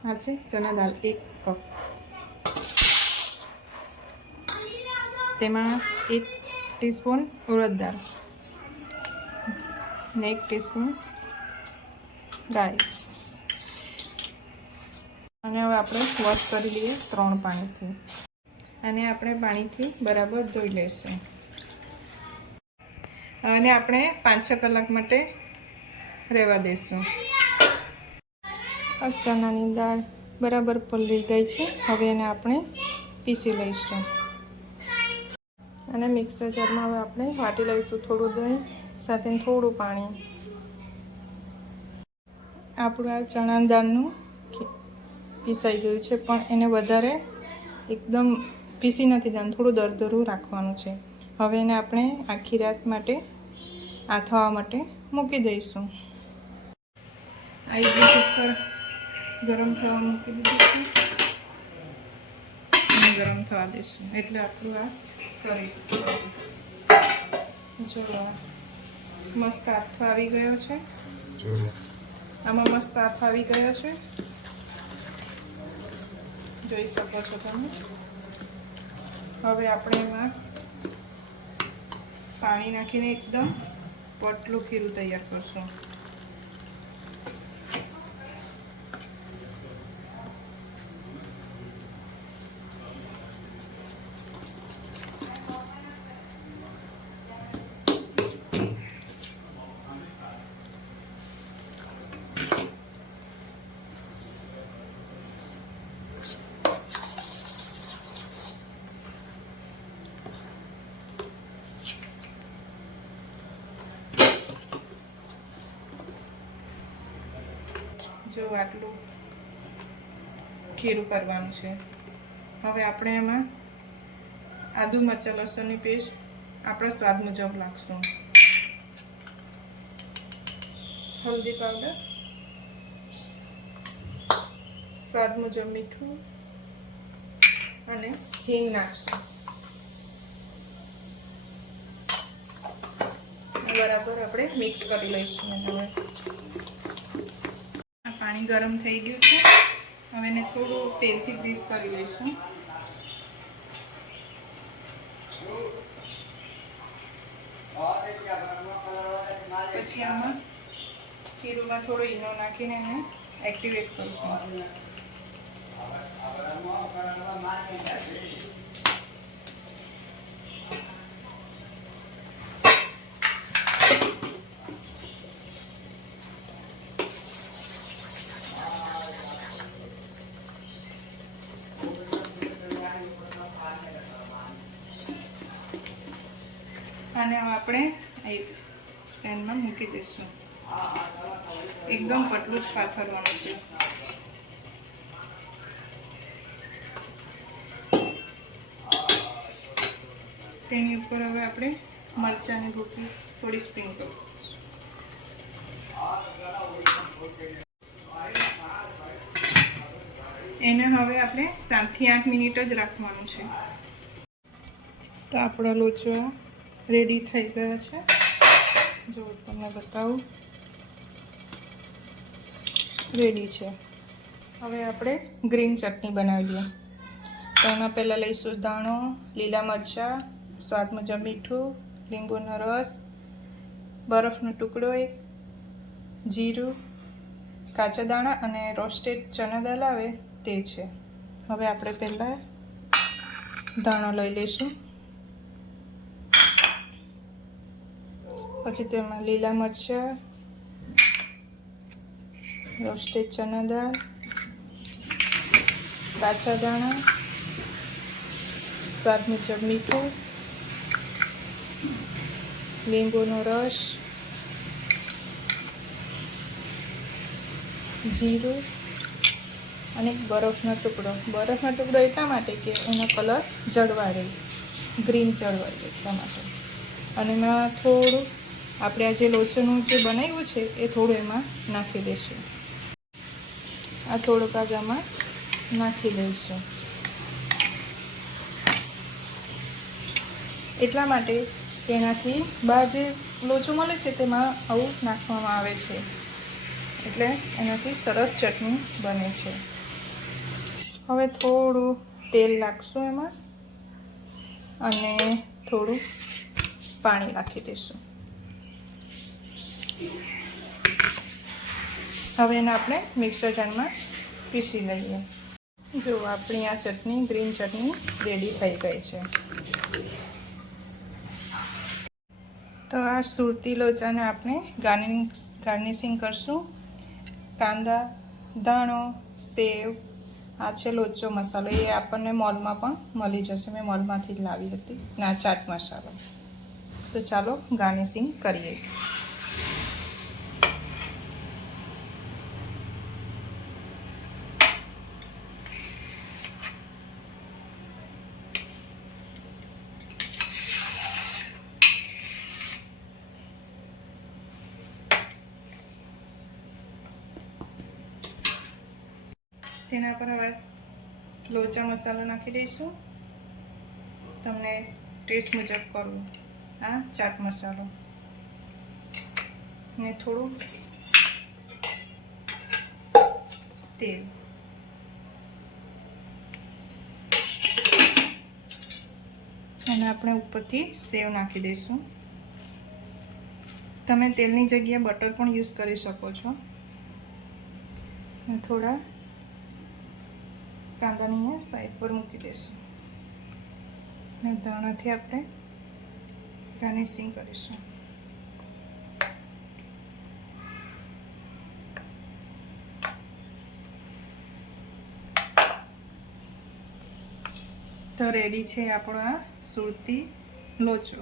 આ છે ચણા દાળ 1 કપ, તેમાં 1 ટીસ્પૂન ઉડદ દાળ ને 1 ટીસ્પૂન રાઈ, અને હવે આપણે વોશ કરી લઈએ 3 પાણીથી, અને આપણે પાણીથી બરાબર ધોઈ લઈશું, અને આપણે 5-6 કલાક માટે રહેવા દઈશું। આ ચણાની દાળ બરાબર પલળી ગઈ છે। હવે એને આપણે પીસી લઈશું, અને મિક્સર જારમાં હવે આપણે વાટી લઈશું થોડું દહીં સાથે થોડું પાણી। આપણું આ ચણા દાળનું પીસાઈ ગયું છે, પણ એને વધારે એકદમ પીસી નથી દેવાનું, થોડું દરદરું રાખવાનું છે। હવે એને આપણે આખી રાત માટે આથવા માટે મૂકી દઈશું। આ ઇડલી કુકર ગરમ થવા મૂકી દીધું છે, અને ગરમ થવા દઈશું એટલે આપણું આ કરી જો મસ્ત આથો આવી ગયો છે। આમાં મસ્ત આથો આવી ગયો છે, જોઈ શકો છો તમે। હવે આપણે એમાં પાણી નાખીને એકદમ પતલું ખીરું તૈયાર કરશું। જો આટલું ખીરું કરવાનું છે। હવે આપણે એમાં આદુ મરચાં લસણની પેસ્ટ આપણા સ્વાદ મુજબ નાખશું, હલ્દી પાવડર, સ્વાદ મુજબ મીઠું, અને હિંગ નાખશું। બરાબર આપણે મિક્સ કરી લઈશું। હવે પાણી ગરમ થઈ ગયું છે, હવે એને થોડું તેલથી ગ્રીસ કરી લઈશું। પછી આમાં ખીરુંમાં થોડો ઈનો નાખીને એને એક્ટિવેટ કરીશું। અને આપણે એક સ્ટેન્ડમાં મૂકી દઈશું, એકદમ પતલું જ પાથરવાનું છે। તેની ઉપર હવે આપણે મરચાંની ભૂકી થોડી સ્પ્રિંકલ, એને હવે આપણે 7 થી 8 મિનિટ જ રાખવાનું છે। તો આપણો લોચો રેડી થઈ ગયો છે, જો તમને બતાવું, રેડી છે। હવે આપણે ગ્રીન ચટણી બનાવી લઈએ। તો એમાં પહેલાં લઈશું ધાણો, લીલા મરચાં, સ્વાદ મુજબ મીઠું, લીંબુનો રસ, બરફનો ટુકડો 1, જીરું, કાચા દાણા અને રોસ્ટેડ ચણા દાળ આવે તે છે। હવે આપણે પહેલાં ધાણો લઈ લઈશું, પછી તેમાં લીલા મરચાં, રોસ્ટેડ ચણા દાળ, કાચા દાણા, સ્વાદ મુજબ મીઠું, લીંબુનો રસ, જીરું અને બરફનો ટુકડો। બરફનો ટુકડો એટલા માટે કે એનો કલર જળવાઈ રહે, ગ્રીન જળવાઈ રહે એટલા માટે। અને એમાં થોડું આપણે આ જે લોચોનું જે બનાવ્યું છે એ થોડું એમાં નાખી દઈશું। આ થોડુંક જ આમાં નાખી દઈશું, એટલા માટે કે એનાથી બહાર જે લોચો મળે છે તેમાં આવું નાખવામાં આવે છે, એટલે એનાથી સરસ ચટણી બને છે। હવે થોડું તેલ નાખશું એમાં અને થોડું પાણી નાખી દઈશું. હવે એને આપણે મિક્સર જારમાં પીસી લઈએ. જો આપણી આ ચટણી, ગ્રીન ચટણી રેડી થઈ ગઈ છે. તો આ સુરતી લોચાને આપણે ગાર્નિશિંગ કરશું. કાંદા, ધાણો, સેવ, આ છે લોચો મસાલો. એ આપણને મોલમાં પણ મળી જશે. મેં મોલમાંથી જ લાવી હતી. ના, ચાટ મસાલો. તો ચાલો ગાર્નિશિંગ કરીએ. તેના પર હવે લોચા મસાલો નાખી દઈશું. તમને ટેસ્ટ મુજબ કરવું. આ ચાટ મસાલો ને થોડું તેલ. અને આપણે ઉપરથી સેવ નાખી દઈશું. તમે તેલની જગ્યાએ બટર પણ યુઝ કરી શકો છો. થોડા કાંદાની સાઈડ પર મૂકી દઈશું અને ધાણાથી આપણે ગાર્નિશિંગ કરીશું. તો રેડી છે આપણો આ સુરતી લોચો.